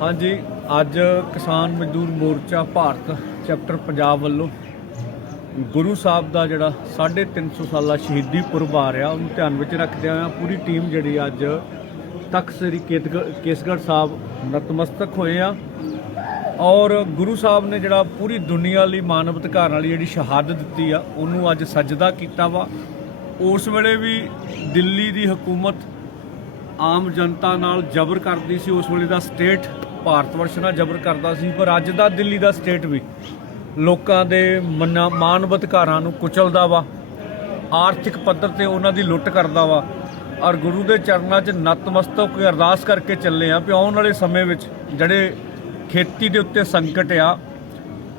ਹਾਂਜੀ, ਅੱਜ ਕਿਸਾਨ ਮਜ਼ਦੂਰ ਮੋਰਚਾ ਭਾਰਤ ਚੈਪਟਰ ਪੰਜਾਬ ਵੱਲੋਂ ਗੁਰੂ ਸਾਹਿਬ ਦਾ ਜਿਹੜਾ 350 ਸਾਲਾ ਸ਼ਹੀਦੀ ਪੁਰਬ ਆ ਰਿਹਾ ਉਹਨੂੰ ਧਿਆਨ ਵਿੱਚ ਰੱਖਦਿਆਂ ਹੋਇਆ ਪੂਰੀ ਟੀਮ ਜਿਹੜੀ ਅੱਜ ਤਖਤ ਸ੍ਰੀ ਕੇਤਗ- ਕੇਸਗੜ੍ਹ ਸਾਹਿਬ ਨਤਮਸਤਕ ਹੋਏ ਆ। ਔਰ ਗੁਰੂ ਸਾਹਿਬ ਨੇ ਜਿਹੜਾ ਪੂਰੀ ਦੁਨੀਆ ਲਈ ਮਾਨਵ ਅਧਿਕਾਰ ਵਾਲੀ ਜਿਹੜੀ ਸ਼ਹਾਦਤ ਦਿੱਤੀ ਆ, ਉਹਨੂੰ ਅੱਜ ਸਜਦਾ ਕੀਤਾ ਵਾ। ਉਸ ਵੇਲੇ ਵੀ ਦਿੱਲੀ ਦੀ ਹਕੂਮਤ ਆਮ ਜਨਤਾ ਨਾਲ ਜ਼ਬਰ ਕਰਦੀ ਸੀ, ਉਸ ਵੇਲੇ ਦਾ ਸਟੇਟ ਭਾਰਤ ਵਰਸ਼ ਨਾਲ ਜ਼ਬਰ ਕਰਦਾ ਸੀ, ਪਰ ਅੱਜ ਦਾ ਦਿੱਲੀ ਦਾ ਸਟੇਟ ਵੀ ਲੋਕਾਂ ਦੇ ਮਨਾ- ਮਾਨਵ ਅਧਿਕਾਰਾਂ ਨੂੰ ਕੁਚਲਦਾ ਵਾ, ਆਰਥਿਕ ਪੱਧਰ ਤੇ ਉਹਨਾਂ ਦੀ ਲੁੱਟ ਕਰਦਾ ਵਾ, ਔਰ ਗੁਰੂ ਦੇ ਚਰਨਾਂ 'ਚ ਨਤਮਸਤਕ ਅਰਦਾਸ ਕਰਕੇ ਚੱਲੇ ਆ ਵੀ ਆਉਣ ਵਾਲੇ ਸਮੇਂ ਵਿੱਚ ਜਿਹੜੇ ਖੇਤੀ ਦੇ ਉੱਤੇ ਸੰਕਟ ਆ,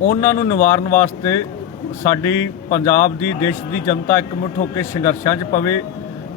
ਉਹਨਾਂ ਨੂੰ ਨਿਵਾਰਨ ਵਾਸਤੇ ਸਾਡੀ ਪੰਜਾਬ ਦੀ, ਦੇਸ਼ ਦੀ ਜਨਤਾ ਇਕਮੁੱਠ ਹੋ ਕੇ ਸੰਘਰਸ਼ਾਂ 'ਚ ਪਵੇ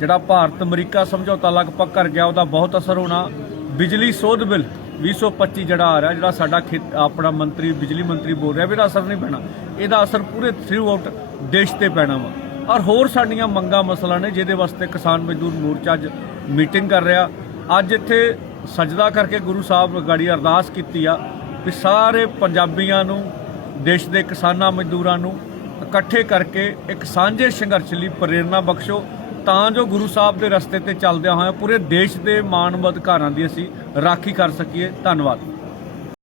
ਜਿਹੜਾ ਭਾਰਤ ਅਮਰੀਕਾ ਸਮਝੌਤਾ ਲਗਭਗ ਕਰ ਗਿਆ, ਉਹਦਾ ਬਹੁਤ ਅਸਰ ਹੋਣਾ। ਬਿਜਲੀ ਸੋਧ ਬਿੱਲ 2025 ਜਿਹੜਾ ਆ ਰਿਹਾ, ਜਿਹੜਾ ਸਾਡਾ ਖੇਤ- ਆਪਣਾ ਮੰਤਰੀ, ਬਿਜਲੀ ਮੰਤਰੀ ਬੋਲ ਰਿਹਾ, ਵੀ ਇਹਦਾ ਅਸਰ ਨਹੀਂ ਪੈਣਾ। ਇਹਦਾ ਅਸਰ ਪੂਰੇ ਥਰੂ ਆਊਟ ਦੇਸ਼ ਤੇ ਪੈਣਾ ਵਾ। ਔਰ ਹੋਰ ਸਾਡੀਆਂ ਮੰਗਾਂ, ਮਸਲਾ ਨੇ, ਜਿਹਦੇ ਵਾਸਤੇ ਕਿਸਾਨ ਮਜ਼ਦੂਰ ਮੋਰਚਾ ਅੱਜ ਮੀਟਿੰਗ ਕਰ ਰਿਹਾ। ਅੱਜ ਇੱਥੇ ਸਜਦਾ ਕਰਕੇ ਗੁਰੂ ਸਾਹਿਬ ਗਾੜੀ ਅਰਦਾਸ ਕੀਤੀ ਆ ਵੀ ਸਾਰੇ ਪੰਜਾਬੀਆਂ ਨੂੰ, ਦੇਸ਼ ਦੇ ਕਿਸਾਨਾਂ ਮਜ਼ਦੂਰਾਂ ਨੂੰ ਇਕੱਠੇ ਕਰਕੇ ਇੱਕ ਸਾਂਝੇ ਸੰਘਰਸ਼ ਲਈ ਪ੍ਰੇਰਣਾ ਬਖਸ਼ੋ। ਤਾਂ ਜੋ ਗੁਰੂ ਸਾਹਿਬ ਦੇ ਰਸਤੇ ਤੇ ਚੱਲਦਿਆਂ ਹੋਇਆਂ ਪੂਰੇ ਦੇਸ਼ ਦੇ ਮਾਨਵ ਅਧਿਕਾਰਾਂ ਦੀ ਅਸੀਂ ਰਾਖੀ ਕਰ ਸਕੀਏ। ਧੰਨਵਾਦ।